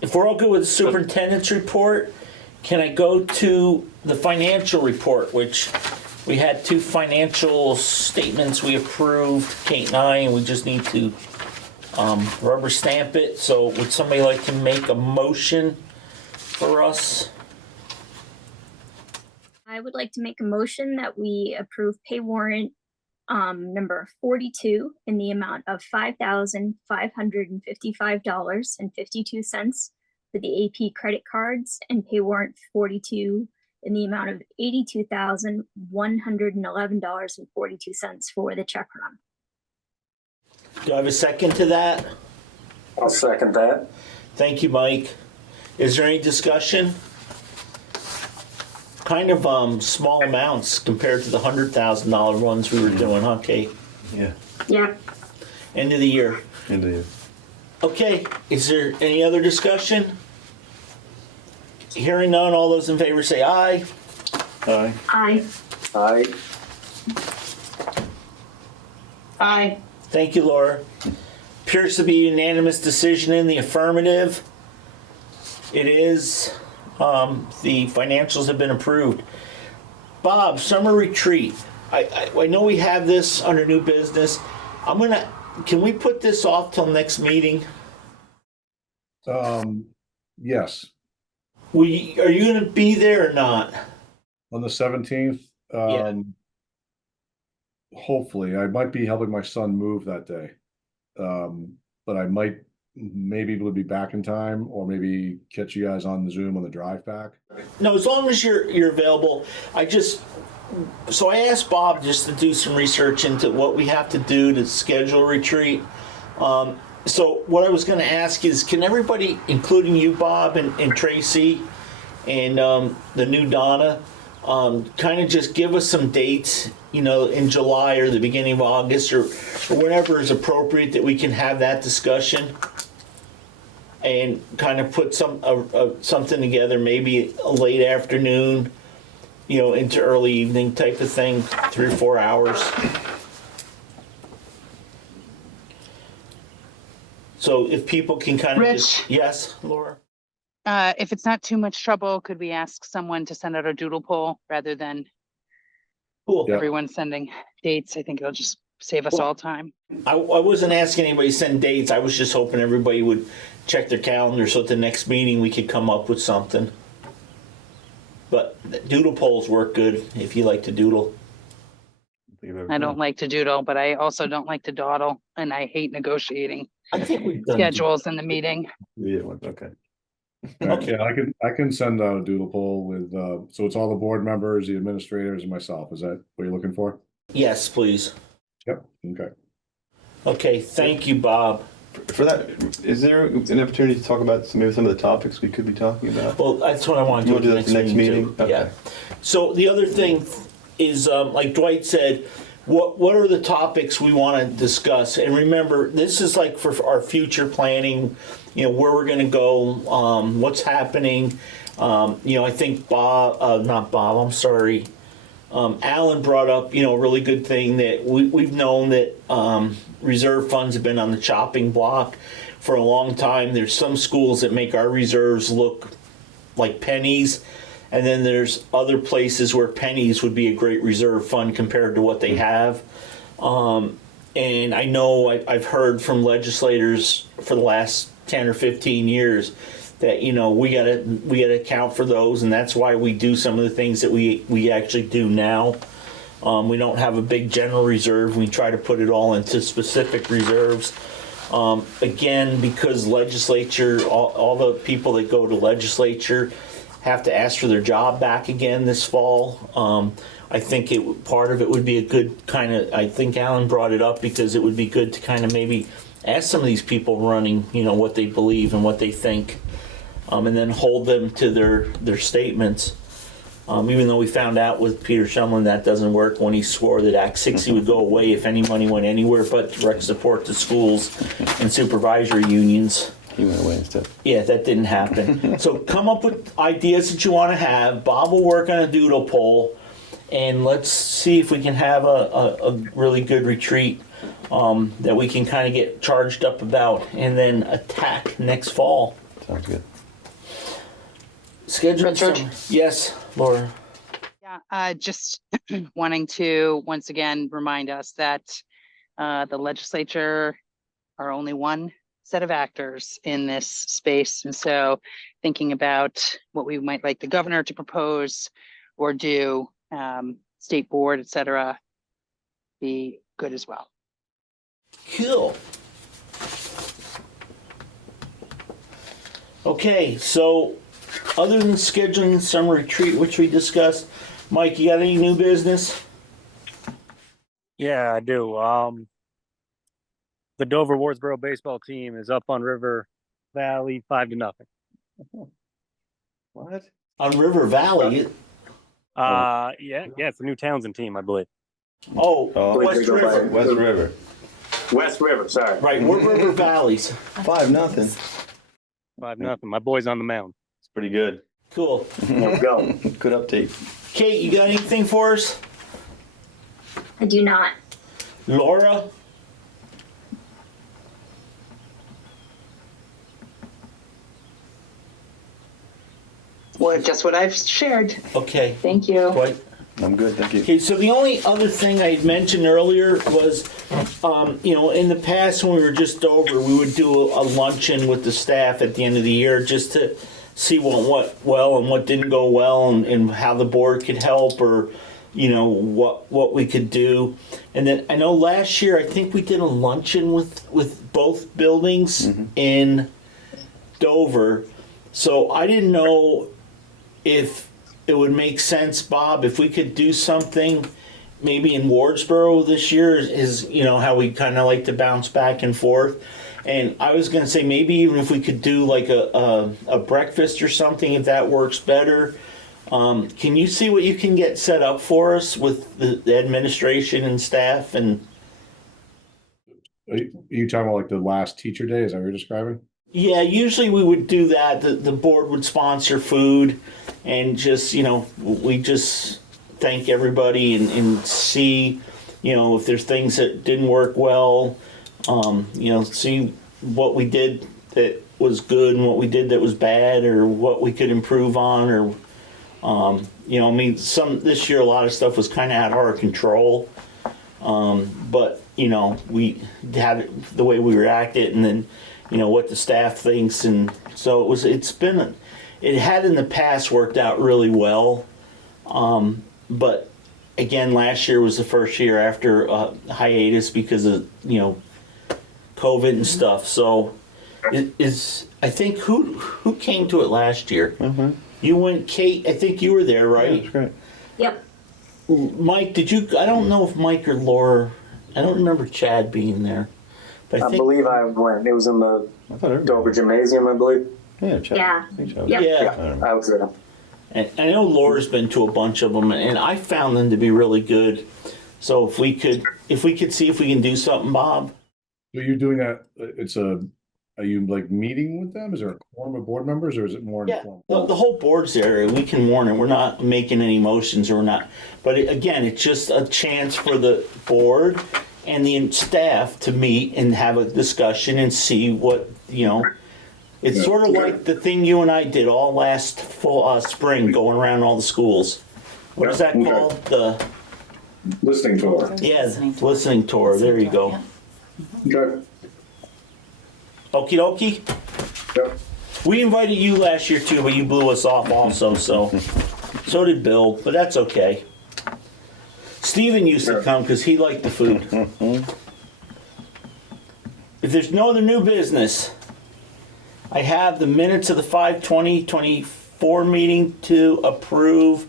If we're all good with the superintendent's report, can I go to the financial report, which we had 2 financial statements we approved, Kate and I, and we just need to rubber stamp it. So would somebody like to make a motion for us? I would like to make a motion that we approve pay warrant number 42 in the amount of $5,555.52 for the AP credit cards, and pay warrant 42 in the amount of $82,111.42 for the check run. Do I have a second to that? I'll second that. Thank you, Mike. Is there any discussion? Kind of small amounts compared to the $100,000 ones we were doing, huh, Kate? Yeah. Yeah. End of the year. End of the year. Okay, is there any other discussion? Hearing none, all those in favor say aye. Aye. Aye. Aye. Aye. Thank you, Laura. Appears to be a unanimous decision in the affirmative. It is. The financials have been approved. Bob, summer retreat. I know we have this under new business. Can we put this off till next meeting? Yes, Are you gonna be there or not? on the 17th. Yeah. Hopefully, I might be helping my son move that day. But I might maybe able to be back in time, or maybe catch you guys on the Zoom on the drive back. No, as long as you're available. So I asked Bob just to do some research into what we have to do to schedule a retreat. So what I was going to ask is, can everybody, including you, Bob, and Tracy, and the new Donna, kind of just give us some dates, in July or the beginning of August or whenever is appropriate that we can have that discussion, and kind of put something together, maybe a late afternoon, into early evening type of thing, 3 or 4 hours. So if people can kind of Rich? Yes, Laura? If it's not too much trouble, could we ask someone to send out a doodle poll rather than Cool. Yeah. everyone sending dates? I think it'll just save us all time. I wasn't asking anybody to send dates. I was just hoping everybody would check their calendar so at the next meeting we could come up with something. But doodle polls work good if you like to doodle. I don't like to doodle, but I also don't like to dawdle, and I hate negotiating I think we've done schedules in the meeting. Yeah, okay. Okay, I can send out a doodle poll with so it's all the board members, the administrators, and myself. Is that what you're looking for? Yes, please. Yep. Okay. Okay, thank you, Bob. For that, is there an opportunity to talk about maybe some of the topics we could be talking about? Well, that's what I want to do You at wanna do that at the next meeting? too. Okay. Yeah. So the other thing is, like Dwight said, what are the topics we want to discuss? And remember, this is like for our future planning, where we're going to go, what's happening. I think Alan brought up, a really good thing that we've known that reserve funds have been on the chopping block for a long time. There's some schools that make our reserves look like pennies. And then there's other places where pennies would be a great reserve fund compared to what they have. And I know I've heard from legislators for the last 10 or 15 years that, we gotta account for those, and that's why we do some of the things that we actually do now. We don't have a big general reserve. We try to put it all into specific reserves. Again, because legislature, all the people that go to legislature have to ask for their job back again this fall. I think part of it would be a good I think Alan brought it up because it would be good to kind of maybe ask some of these people running, what they believe and what they think, and then hold them to their statements. Even though we found out with Peter Shumlin that doesn't work when he swore that Act 60 would go away if any money went anywhere but direct support to schools and supervisory unions. He went away instead. Yeah, that didn't happen. So come up with ideas that you want to have. Bob will work on a doodle poll, and let's see if we can have a really good retreat that we can kind of get charged up about, and then attack next fall. Sounds good. Schedule. Richard? Yes, Laura. Yeah, just wanting to once again remind us that the legislature are only one set of actors in this space. And so thinking about what we might like the governor to propose or do, state board, et cetera, be good as well. Cool. Okay, so other than scheduling summer retreat, which we discussed, Mike, you got any new business? Yeah, I do. The Dover Wardsboro baseball team is up on River Valley 5-0. What? On River Valley? Yeah, it's the New Townsend team, I believe. Oh, West they go by- River. West River. West River, sorry. Right, we're River Valleys. 5-0. 5-0. My boy's on the mound. It's pretty good. Cool. Let's go. Good update. Kate, you got anything for us? I do not. Laura? Well, just what I've shared. Okay. Thank you. Dwight? I'm good, thank you. Okay, so the only other thing I had mentioned earlier was, in the past when we were just over, we would do a luncheon with the staff at the end of the year just to see what went well and what didn't go well and how the board could help or, what we could do. And then I know last year I think we did a luncheon with both buildings in Dover. So I didn't know if it would make sense, Bob, if we could do something maybe in Wardsboro this year is how we kind of like to bounce back and forth. And I was going to say maybe even if we could do like a breakfast or something, if that works better. Can you see what you can get set up for us with the administration and staff? And Are you talking about like the last teacher day? Is that what you're describing? yeah, usually we would do that. The board would sponsor food and just, we just thank everybody and see, if there's things that didn't work well, see what we did that was good and what we did that was bad or what we could improve on or, this year a lot of stuff was kind of out of our control. But, we had it the way we reacted and then, what the staff thinks. And so it had in the past worked out really well. But again, last year was the first year after hiatus because of, COVID and stuff. So I think who came to it last year? Mm-hmm. You went, Kate, I think you were there, right? Yeah, that's great. Yep. Mike, I don't know if Mike or Laura, I don't remember Chad being there. But I believe I went. It was in the Dover Gymnasium, I believe. Yeah, Chad. Yeah. I think so. Yep. Yeah. I was there. And I know Laura's been to a bunch of them, and I found them to be really good. So if we could see if we can do something, Bob. So you're doing that, are you like meeting with them? Is there a quorum of board members or is it more Yeah, informal? the whole board's there. We can warn it. We're not making any motions, or we're not. But again, it's just a chance for the board and the staff to meet and have a discussion and see what It's sort of like the thing you and I did all last spring, going around all the schools. What is that called? The Listening tour. listening tour. There you go. Okay. Okie dokie. Yep. We invited you last year too, but you blew us off also. So did Bill, but that's okay. Steven used to come because he liked the food. If there's no other new business, I have the minutes of the 5/20/24 meeting to approve.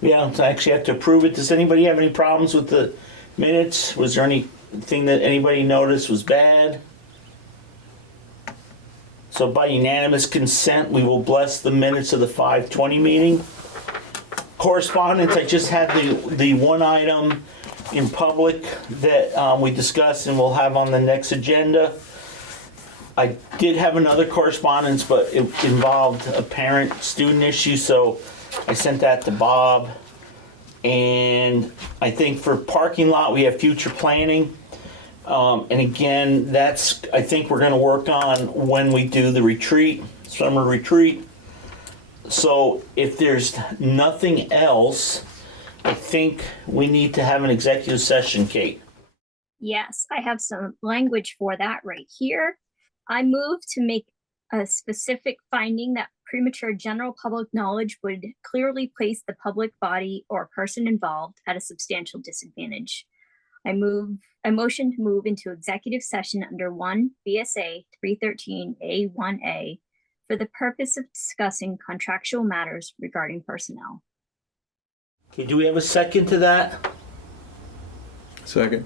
We don't actually have to approve it. Does anybody have any problems with the minutes? Was there anything that anybody noticed was bad? So by unanimous consent, we will bless the minutes of the 5/20 meeting. Correspondence, I just had the one item in public that we discussed and we'll have on the next agenda. I did have another correspondence, but it involved a parent-student issue, so I sent that to Bob. And I think for parking lot, we have future planning. And again, I think we're gonna work on when we do the retreat, summer retreat. So if there's nothing else, I think we need to have an executive session, Kate. Yes, I have some language for that right here. I move to make a specific finding that premature general public knowledge would clearly place the public body or person involved at a substantial disadvantage. I motion to move into executive session under 1 VSA 313A1A for the purpose of discussing contractual matters regarding personnel. Okay, do we have a second to that? Second.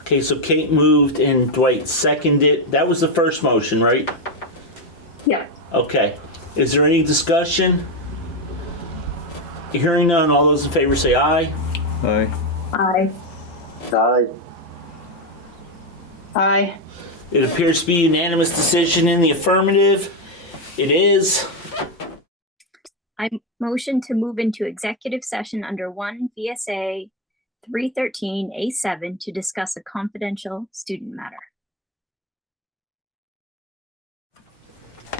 Okay, so Kate moved and Dwight seconded. That was the first motion, right? Yep. Okay. Is there any discussion? Hearing none, all those in favor say aye. Aye. Aye. Aye. Aye. It appears to be unanimous decision in the affirmative. It is. I motion to move into executive session under 1 VSA 313A7 to discuss a confidential student matter.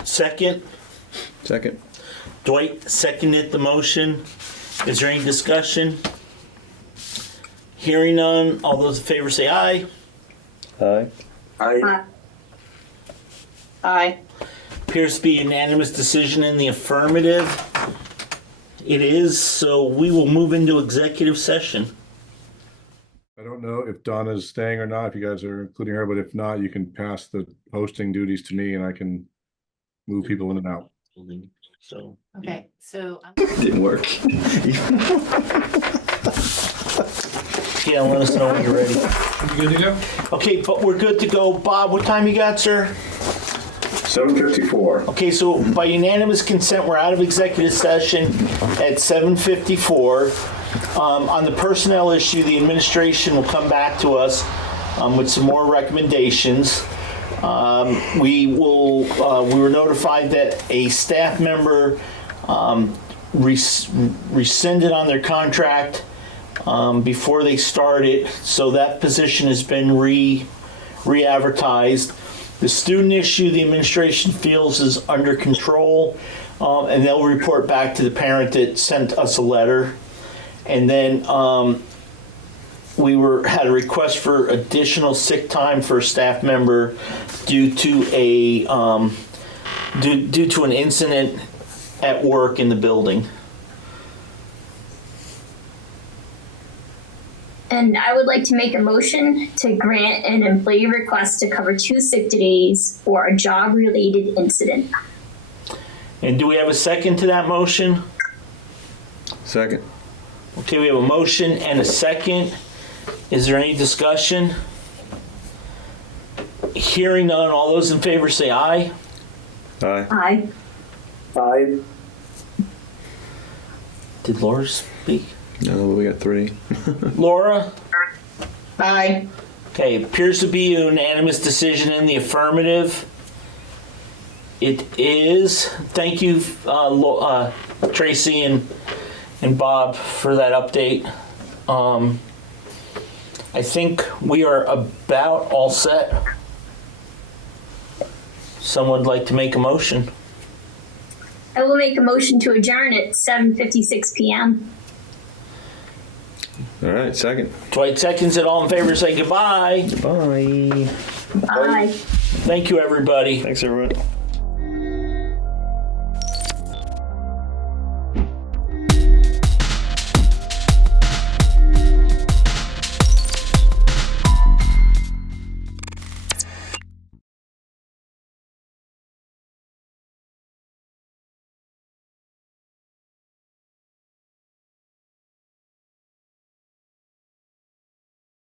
Second. Second. Dwight seconded the motion. Is there any discussion? Hearing none, all those in favor say aye. Aye. Aye. Aye. Appears to be unanimous decision in the affirmative. It is, so we will move into executive session. I don't know if Donna's staying or not, if you guys are including her, but if not, you can pass the hosting duties to me and I can move people in and out. So. Okay, so Didn't work. Yeah, let us know when you're ready. You good to go? Okay, but we're good to go. Bob, what time you got, sir? 7:54. Okay, so by unanimous consent, we're out of executive session at 7:54. On the personnel issue, the administration will come back to us with some more recommendations. We were notified that a staff member rescinded on their contract before they started, so that position has been re-advertised. The student issue, the administration feels is under control, and they'll report back to the parent that sent us a letter. And then we had a request for additional sick time for a staff member due to an incident at work in the building. And I would like to make a motion to grant an employee request to cover 2 sick days for a job-related incident. And do we have a second to that motion? Second. Okay, we have a motion and a second. Is there any discussion? Hearing none, all those in favor say aye. Aye. Aye. Aye. Did Laura speak? No, we got 3. Laura? Aye. Okay, appears to be a unanimous decision in the affirmative. It is. Thank you, Tracy and Bob, for that update. I think we are about all set. Someone would like to make a motion. I will make a motion to adjourn at 7:56 p.m. All right, second. Dwight seconds it. All in favor say goodbye. Bye. Aye. Thank you, everybody. Thanks, everyone.